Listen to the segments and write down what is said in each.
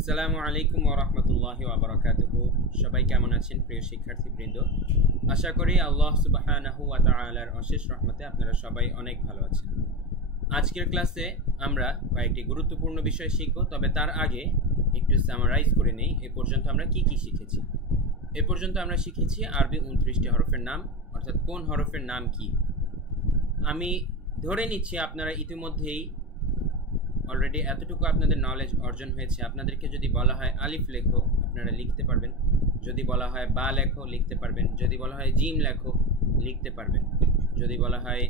আসসালামু আলাইকুম ওয়া রাহমাতুল্লাহি ওয়া বারাকাতুহু। সবাই কেমন আছেন প্রিয় শিক্ষার্থীবৃন্দ? আশা করি আল্লাহ সুবহানাহু ওয়া তাআলার অশেষ রহমতে আপনারা সবাই অনেক ভালো আছেন। আজকের ক্লাসে আমরা কয়েকটি গুরুত্বপূর্ণ বিষয় শিখব, তবে তার আগে একটু সামারাইজ করে নেই এ পর্যন্ত আমরা কি কি শিখেছি। এ পর্যন্ত আমরা শিখেছি আরবি 29টি হরফের নাম, অর্থাৎ কোন হরফের নাম কি। আমি ধরে নিচ্ছি আপনারা ইতিমধ্যেই অলরেডি এতটুকু আপনাদের নলেজ অর্জন হয়েছে। আপনাদেরকে যদি বলা হয় আলিফ লেখো, আপনারা লিখতে পারবেন। যদি বলা হয় বা লেখো, লিখতে পারবেন। যদি বলা হয় জিম লেখো, লিখতে পারবেন। যদি বলা হয়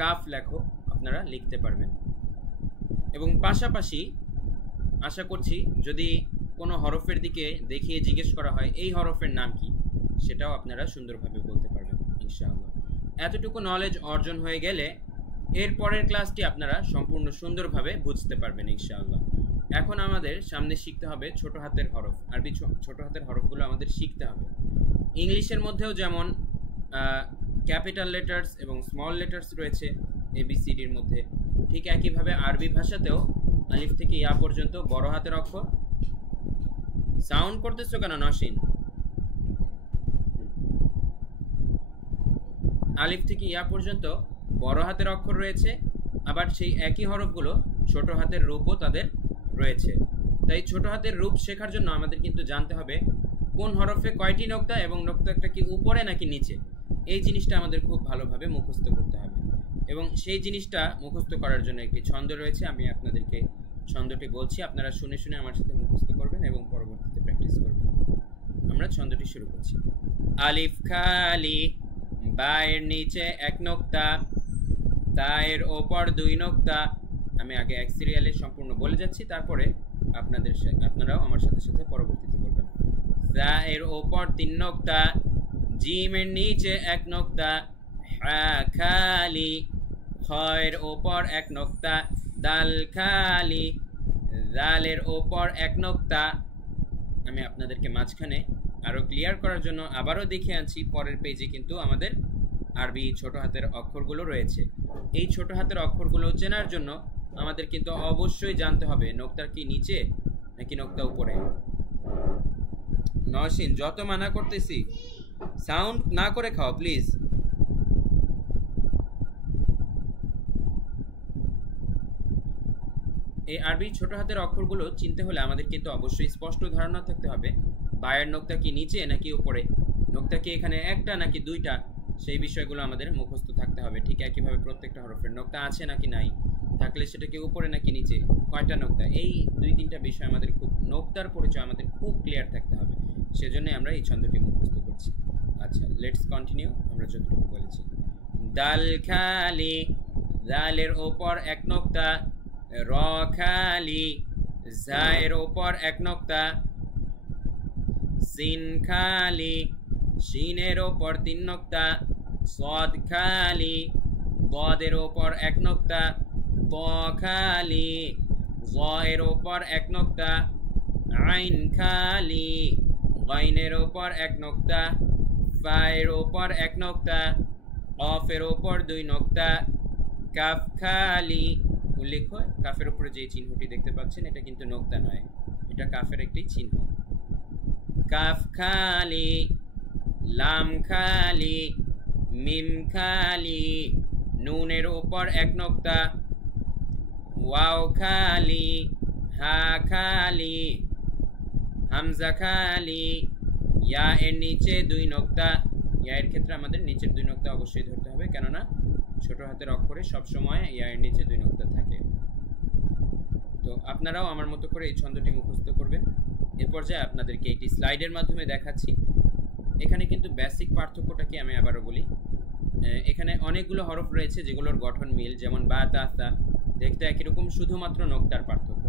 কাফ লেখো, আপনারা লিখতে পারবেন। এবং পাশাপাশি আশা করছি যদি কোনো হরফের দিকে দেখিয়ে জিজ্ঞেস করা হয় এই হরফের নাম কি, সেটাও আপনারা সুন্দরভাবে বলতে পারবেন ইনশাআল্লাহ। এতটুকু নলেজ অর্জন হয়ে গেলে এর পরের ক্লাসটি আপনারা সম্পূর্ণ সুন্দরভাবে বুঝতে পারবেন ইনশাআল্লাহ। এখন আমাদের সামনে শিখতে হবে ছোট হাতের হরফ। আরবি ছোট হাতের হরফগুলো আমাদের শিখতে হবে। ইংলিশের মধ্যেও যেমন ক্যাপিটাল লেটার্স এবং স্মল লেটার্স রয়েছে এবিসিডির মধ্যে, ঠিক একইভাবে আরবি ভাষাতেও আলিফ থেকে ইয়া পর্যন্ত বড় হাতের অক্ষর। সাউন্ড করতেছো কেন নসীন? আলিফ থেকে ইয়া পর্যন্ত বড় হাতের অক্ষর রয়েছে, আবার সেই একই হরফগুলো ছোট হাতের রূপও তাদের রয়েছে। তাই ছোট হাতের রূপ শেখার জন্য আমাদের কিন্তু জানতে হবে কোন হরফে কয়টি নোক্তা এবং নোক্তাটা কি উপরে নাকি নিচে। এই জিনিসটা আমাদের খুব ভালোভাবে মুখস্থ করতে হবে, এবং সেই জিনিসটা মুখস্থ করার জন্য একটি ছন্দ রয়েছে। আমি আপনাদেরকে ছন্দটি বলছি, আপনারা শুনে শুনে আমার সাথে মুখস্থ করবেন এবং পরবর্তীতে প্র্যাকটিস করবেন। আমরা ছন্দটি শুরু করছি। আলিফ খালি, বায়ের নিচে এক নোক্তা, তায়ের ওপর দুই নোক্তা। আমি আগে এক সিরিয়ালে সম্পূর্ণ বলে যাচ্ছি, তারপরে আপনারাও আমার সাথে সাথে পরবর্তীতে বলবেন। তায়ের ওপর তিন নোক্তা, জিমের নিচে এক নোক্তা, হা খালি, খয়ের ওপর এক নোক্তা, দাল খালি, দালের ওপর এক নোক্তা। আমি আপনাদেরকে মাঝখানে আরো ক্লিয়ার করার জন্য আবারও দেখে আনছি, পরের পেজে কিন্তু আমাদের আরবি ছোট হাতের অক্ষরগুলো রয়েছে। এই ছোট হাতের অক্ষরগুলো চেনার জন্য আমাদের কিন্তু অবশ্যই জানতে হবে নোক্তার কি নিচে নাকি নোক্তা উপরে। নওশিন, যত মানা করতেছি সাউন্ড না করে খাও প্লিজ। এই আরবি ছোট হাতের অক্ষরগুলো চিনতে হলে আমাদের কিন্তু অবশ্যই স্পষ্ট ধারণা থাকতে হবে বায়ের নোক্তা কি নিচে নাকি উপরে, নোক্তা কি এখানে একটা নাকি দুইটা, সেই বিষয়গুলো আমাদের মুখস্থ থাকতে হবে। ঠিক একইভাবে প্রত্যেকটা হরফের নোক্তা আছে নাকি নাই, থাকলে সেটা কি উপরে নাকি নিচে, কয়টা নোক্তা, এই দুই তিনটা বিষয় আমাদের খুব, নোক্তার পরিচয় আমাদের খুব ক্লিয়ার থাকতে হবে। সেজন্যই আমরা এই ছন্দটি মুখস্থ করছি। আচ্ছা, লেটস কন্টিনিউ। আমরা যতটুকু বলেছি, দাল খালি, দালের ওপর এক নোক্তা, র খালি, জায়ের ওপর এক নোক্তা, সিন খালি, শিনের ওপর তিন নোক্তা, সদ খালি, গদের ওপর এক নোক্তা, ত খালি, জয়ের ওপর এক নোক্তা, আইন খালি, গাইনের ওপর এক নোক্তা, ফায়ের ওপর এক নোক্তা, কফের ওপর দুই নোক্তা, কাফ খালি। উল্লেখ্য, কাফের উপরে যে চিহ্নটি দেখতে পাচ্ছেন এটা কিন্তু নোক্তা নয়, এটা কাফের একটি চিহ্ন। কাফ খালি, লাম খালি, মিম খালি, নুনের উপর এক নোক্তা, ওয়াও খালি, হা খালি, হামজা খালি, ইয়া এর নিচে দুই নোক্তা। ইয়া এর ক্ষেত্রে আমাদের নিচের দুই নোক্তা অবশ্যই ধরতে হবে, কেননা ছোট হাতের অক্ষরে সবসময় ইয়া এর নিচে দুই নোক্তা থাকে। তো আপনারাও আমার মতো করে এই ছন্দটি মুখস্থ করবেন। এ পর্যায়ে আপনাদেরকে একটি স্লাইডের মাধ্যমে দেখাচ্ছি। এখানে কিন্তু বেসিক পার্থক্যটাকে আমি আবারও বলি। এখানে অনেকগুলো হরফ রয়েছে যেগুলোর গঠন মিল, যেমন বা তা সা দেখতে একই রকম, শুধুমাত্র নোক্তার পার্থক্য।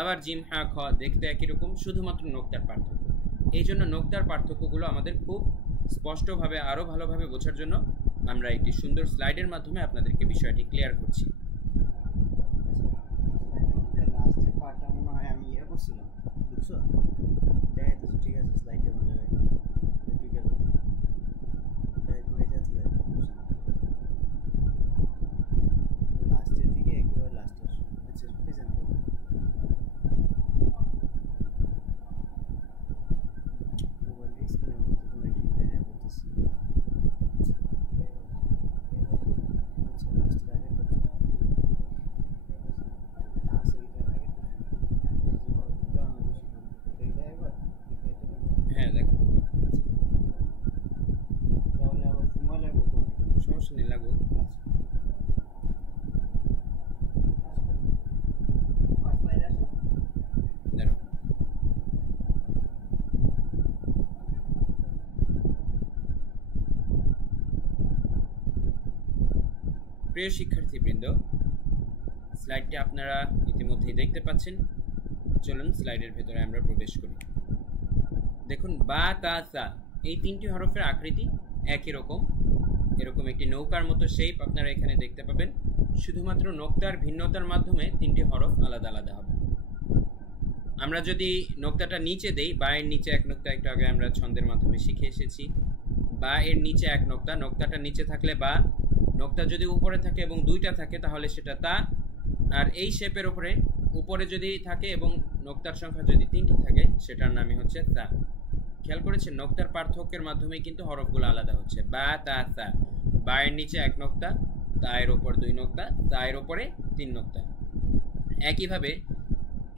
আবার জিম হা খ দেখতে একই রকম, শুধুমাত্র নোক্তার পার্থক্য। এই জন্য নোক্তার পার্থক্যগুলো আমাদের খুব স্পষ্টভাবে আরও ভালোভাবে বোঝার জন্য আমরা একটি সুন্দর স্লাইডের মাধ্যমে আপনাদেরকে বিষয়টি ক্লিয়ার করছি। ঠিক আছে, স্লাইডে মনে হয় লাস্টের দিকে একেবারে লাস্টের। আচ্ছা, প্রেজেন্ট প্রিয় শিক্ষার্থীবৃন্দ, স্লাইডটি আপনারা ইতিমধ্যেই দেখতে পাচ্ছেন। চলুন স্লাইডের ভেতরে আমরা প্রবেশ করি। দেখুন, বা, তা, সা এই তিনটি হরফের আকৃতি একই রকম। এরকম একটি নৌকার মতো শেপ আপনারা এখানে দেখতে পাবেন। শুধুমাত্র নোক্তার ভিন্নতার মাধ্যমে তিনটি হরফ আলাদা আলাদা হবে। আমরা যদি নোক্তাটা নিচে দেই, বা এর নিচে এক নোক্তা, একটু আগে আমরা ছন্দের মাধ্যমে শিখে এসেছি। বা এর নিচে এক নোক্তা, নোক্তাটা নিচে থাকলে বা, নোক্তা যদি উপরে থাকে এবং দুইটা থাকে তাহলে সেটা তা। আর এই শেপের উপরে যদি থাকে এবং নোক্তার সংখ্যা যদি তিনটি থাকে সেটার নামই হচ্ছে তা। খেয়াল করেছেন, নোক্তার পার্থক্যের মাধ্যমে কিন্তু হরফগুলো আলাদা হচ্ছে। বা, তা, সা। বা এর নিচে এক নোক্তা, তা এর ওপর দুই নোক্তা, তা এর ওপরে তিন নোক্তা। একইভাবে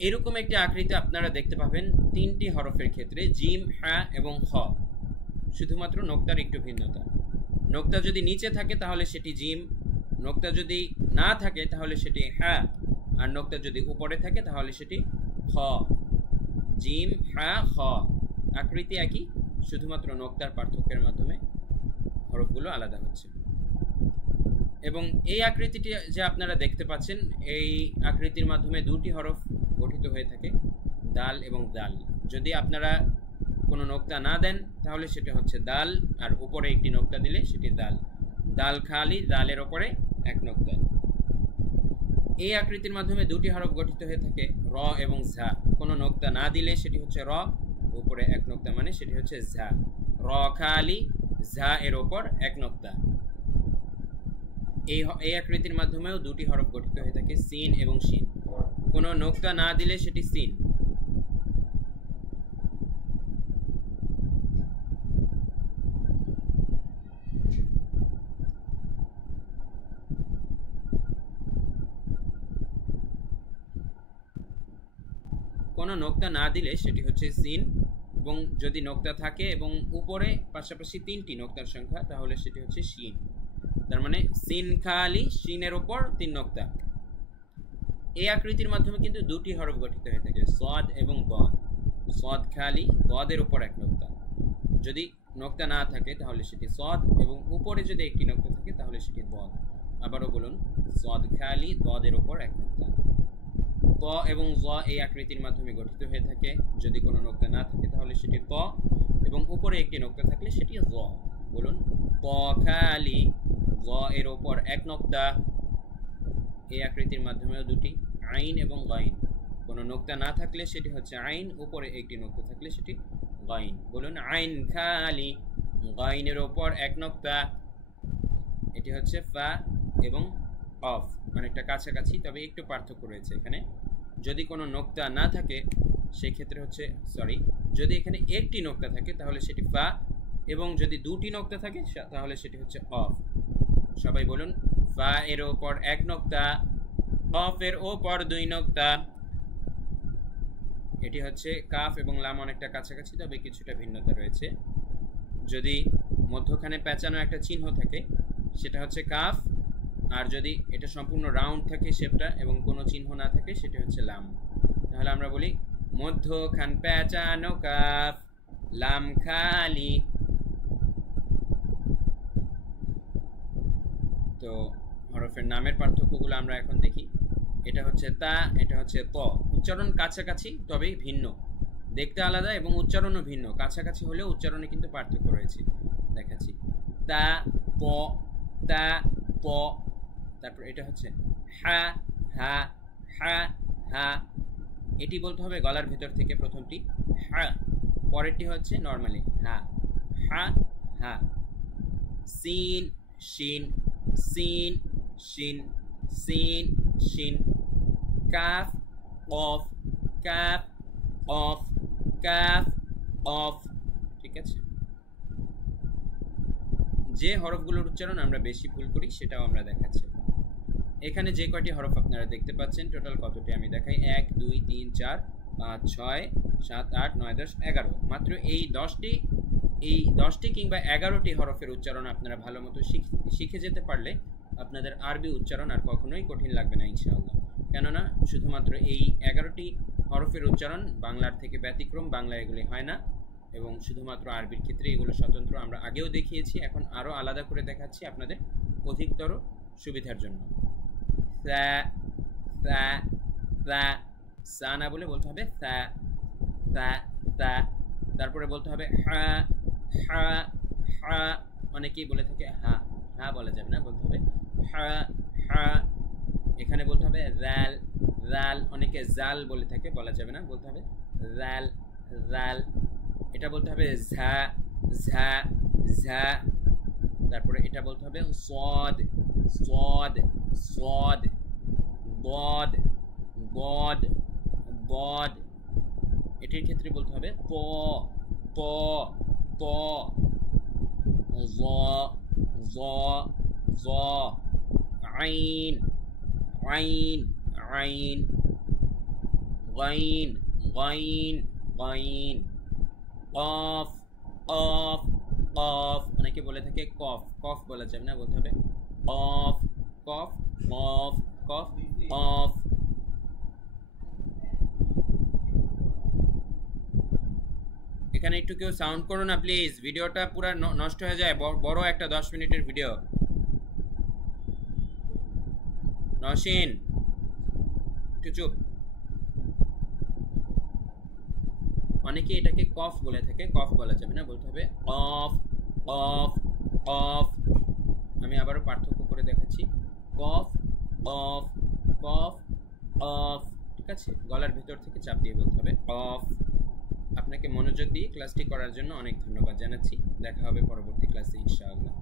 এরকম একটি আকৃতি আপনারা দেখতে পাবেন তিনটি হরফের ক্ষেত্রে, জিম, হা এবং খ। শুধুমাত্র নোক্তার একটু ভিন্নতা। নোক্তা যদি নিচে থাকে তাহলে সেটি জিম, নোক্তা যদি না থাকে তাহলে সেটি হা, আর নোক্তা যদি উপরে থাকে তাহলে সেটি খ। জিম, হা, খ আকৃতি একই, শুধুমাত্র নোক্তার পার্থক্যের মাধ্যমে হরফগুলো আলাদা হচ্ছে। এবং এই আকৃতিটি যে আপনারা দেখতে পাচ্ছেন, এই আকৃতির মাধ্যমে দুটি হরফ গঠিত হয়ে থাকে, দাল এবং দাল। যদি আপনারা কোনো নোক্তা না দেন তাহলে সেটা হচ্ছে দাল, আর উপরে একটি নোক্তা দিলে সেটি দাল। দাল খালি, দালের ওপরে এক নোক্তা। এই আকৃতির মাধ্যমে দুটি হরফ গঠিত হয়ে থাকে, র এবং ঝা। কোনো নোক্তা না দিলে সেটি হচ্ছে র, উপরে এক নোক্তা মানে সেটি হচ্ছে ঝা। র খালি, ঝা এর ওপর এক নোক্তা। এই আকৃতির মাধ্যমেও দুটি হরফ গঠিত হয়ে থাকে, সিন এবং শিন। কোনো নোক্তা না দিলে সেটি সিন। কোনো নোক্তা না দিলে সেটি হচ্ছে সিন, এবং যদি নোক্তা থাকে এবং উপরে পাশাপাশি তিনটি নোক্তার সংখ্যা তাহলে সেটি হচ্ছে শিন। তার মানে সিন খালি, শিনের ওপর তিন নোক্তা। এই আকৃতির মাধ্যমে কিন্তু দুটি হরফ গঠিত হয়ে থাকে, সদ এবং দদ। সদ খালি, দদের উপর এক নোক্তা। যদি নোক্তা না থাকে তাহলে সেটি সদ, এবং উপরে যদি একটি নোক্তা থাকে তাহলে সেটি দদ। আবারও বলুন, সদ খালি, দদের উপর এক নোক্তা। ত এবং জ এই আকৃতির মাধ্যমে গঠিত হয়ে থাকে। যদি কোনো নোক্তা না থাকে তাহলে সেটি ত, এবং উপরে একটি নোক্তা থাকলে সেটি জ। বলুন, ত খালি, জ এর ওপর এক নোক্তা। এই আকৃতির মাধ্যমেও দুটি, আইন এবং গাইন। কোনো নোক্তা না থাকলে সেটি হচ্ছে আইন, উপরে একটি নোক্তা থাকলে সেটি গাইন। বলুন, আইন খালি, গাইনের ওপর এক নোক্তা। এটি হচ্ছে ফা এবং অফ, অনেকটা কাছাকাছি, তবে একটু পার্থক্য রয়েছে এখানে। যদি কোনো নোক্তা না থাকে সেক্ষেত্রে হচ্ছে, যদি এখানে একটি নোক্তা থাকে তাহলে সেটি ফা, এবং যদি দুটি নোক্তা থাকে তাহলে সেটি হচ্ছে অফ। সবাই বলুন, ফা এর ওপর এক নোক্তা, অফ এর ওপর দুই নোক্তা। এটি হচ্ছে কাফ এবং লাম, অনেকটা কাছাকাছি তবে কিছুটা ভিন্নতা রয়েছে। যদি মধ্যখানে পেঁচানো একটা চিহ্ন থাকে সেটা হচ্ছে কাফ, আর যদি এটা সম্পূর্ণ রাউন্ড থাকে শেপটা এবং কোনো চিহ্ন না থাকে সেটা হচ্ছে লাম। তাহলে আমরা বলি, মধ্যখান পেঁচানো কাফ, লাম খালি। তো হরফের নামের পার্থক্যগুলো আমরা এখন দেখি। এটা হচ্ছে তা, এটা হচ্ছে ত। উচ্চারণ কাছাকাছি তবে ভিন্ন, দেখতে আলাদা এবং উচ্চারণও ভিন্ন। কাছাকাছি হলেও উচ্চারণে কিন্তু পার্থক্য রয়েছে। দেখাচ্ছি, তা, প, তা, প। তারপর এটা হচ্ছে হা, হা, হা, হা। এটি বলতে হবে গলার ভেতর থেকে, প্রথমটি হা, পরেরটি হচ্ছে নর্মালি হা, হা, হা। সিন, শিন, সিন, শিন, সিন, শিন। কাফ, অফ, কাফ, অফ, কাফ, অফ। ঠিক আছে। যে হরফগুলোর উচ্চারণ আমরা বেশি ভুল করি সেটাও আমরা দেখাচ্ছি। এখানে যে কয়টি হরফ আপনারা দেখতে পাচ্ছেন, টোটাল কতটি আমি দেখাই, 1 2 3 4 5 6 7 8 9 10 11। মাত্র এই 10টি কিংবা 11টি হরফের উচ্চারণ আপনারা ভালো মতো শিখে যেতে পারলে আপনাদের আরবি উচ্চারণ আর কখনোই কঠিন লাগবে না ইনশাআল্লাহ। কেননা শুধুমাত্র এই 11টি হরফের উচ্চারণ বাংলার থেকে ব্যতিক্রম, বাংলা এগুলি হয় না, এবং শুধুমাত্র আরবির ক্ষেত্রে এগুলো স্বতন্ত্র। আমরা আগেও দেখিয়েছি, এখন আরও আলাদা করে দেখাচ্ছি আপনাদের অধিকতর সুবিধার জন্য। সা সা সা সা না বলে বলতে হবে সা সা সা। তারপরে বলতে হবে হা হা হা। অনেকেই বলে থাকে হা, হা বলা যাবে না, বলতে হবে হা হা। এখানে বলতে হবে জাল জাল। অনেকে জাল বলে থাকে, বলা যাবে না, বলতে হবে জাল জাল। এটা বলতে হবে ঝা ঝা ঝা। তারপরে এটা বলতে হবে সদ সদ সদ। বদ বদ বদ। এটির ক্ষেত্রে বলতে হবে প প প। জ জ জ। আইন আইন আইন। গাইন গাইন গাইন। কফ কফ কফ। অনেকে বলে থাকে কফ, কফ বলা যাবে না, বলতে হবে কফ কফ কফ কফ কফ। এখানে একটু কেউ সাউন্ড করো না প্লিজ, ভিডিওটা পুরো নষ্ট হয়ে যায়। বড় একটা 10 মিনিটের ভিডিও। নসীন একটু চুপ। অনেকে এটাকে কফ বলে থাকে, কফ বলা যাবে না, বলতে হবে কফ কফ কফ। আমি আবারও পার্থক্য করে দেখাচ্ছি, কফ কফ কফ কফ। ঠিক আছে, গলার ভেতর থেকে চাপ দিয়ে বলতে হবে কফ। আপনাকে মনোযোগ দিয়ে ক্লাসটি করার জন্য অনেক ধন্যবাদ জানাচ্ছি। দেখা হবে পরবর্তী ক্লাসে ইনশাআল্লাহ।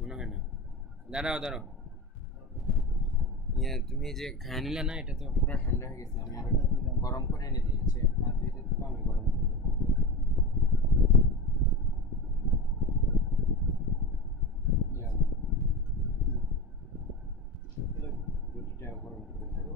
মনে হয় না। দাঁড়াও দাঁড়াও, তুমি যে খায় নিলে না, এটা তো পুরো ঠান্ডা হয়ে গেছে। আমি গরম করে এনে দিয়েছে, আর ভিতরে তো আমি গরম করে দিই। রুটিটা গরম করে দেবো।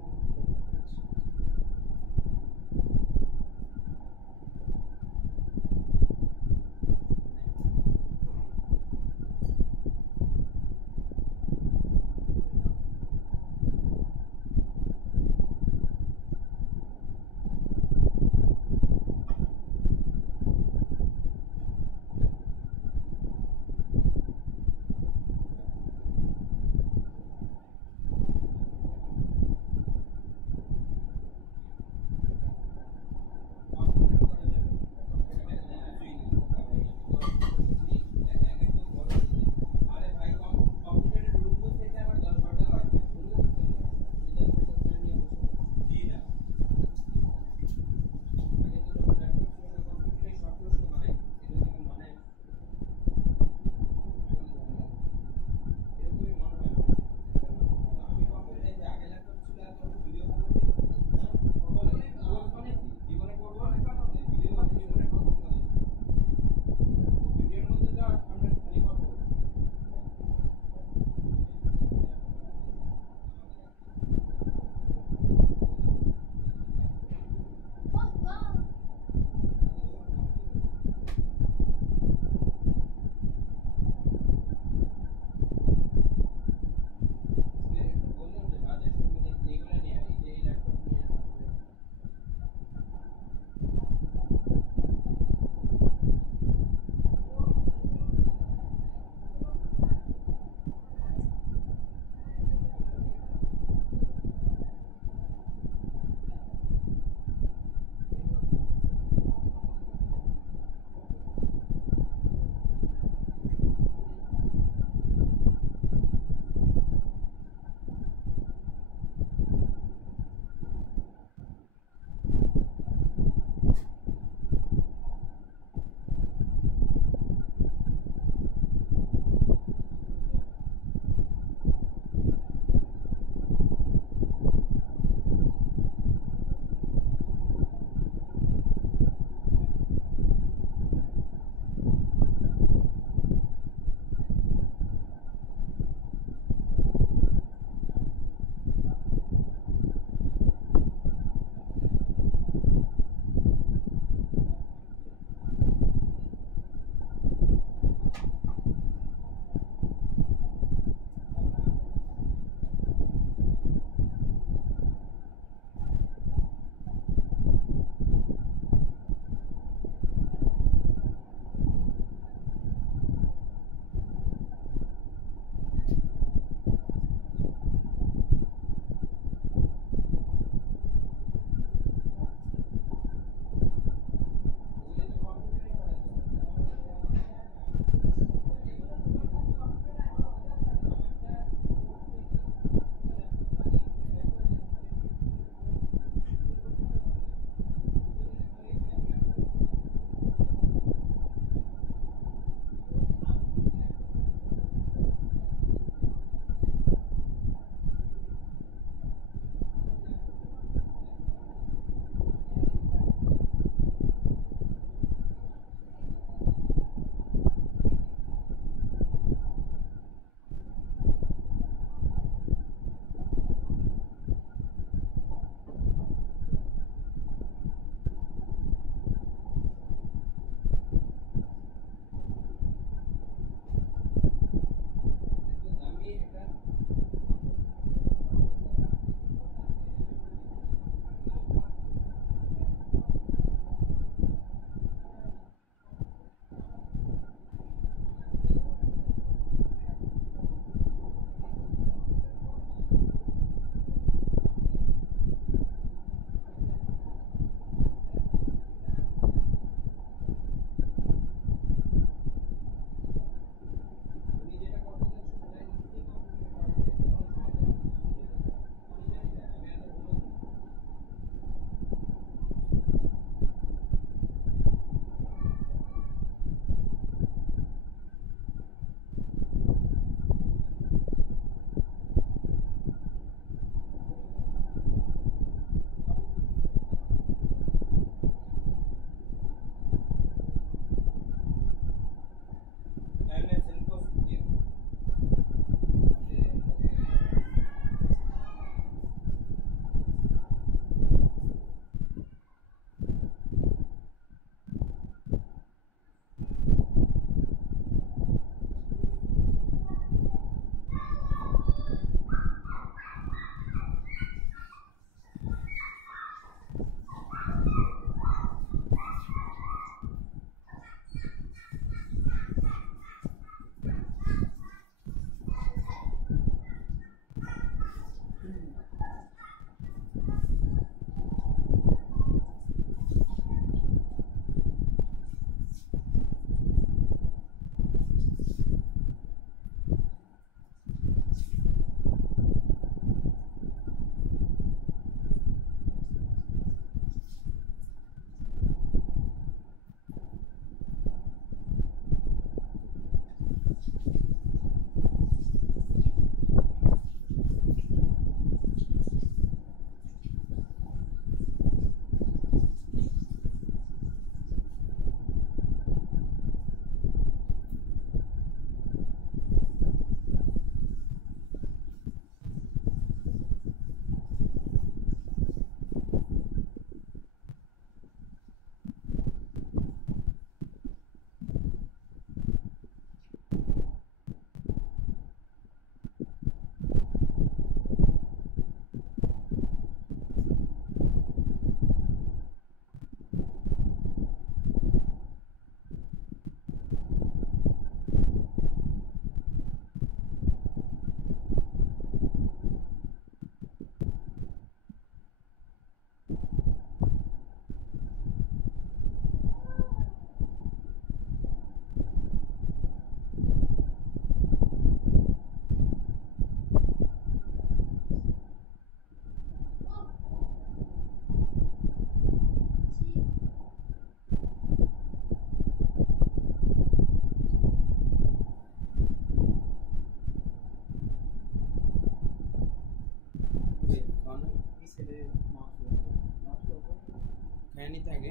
খেয়ে নিতে আগে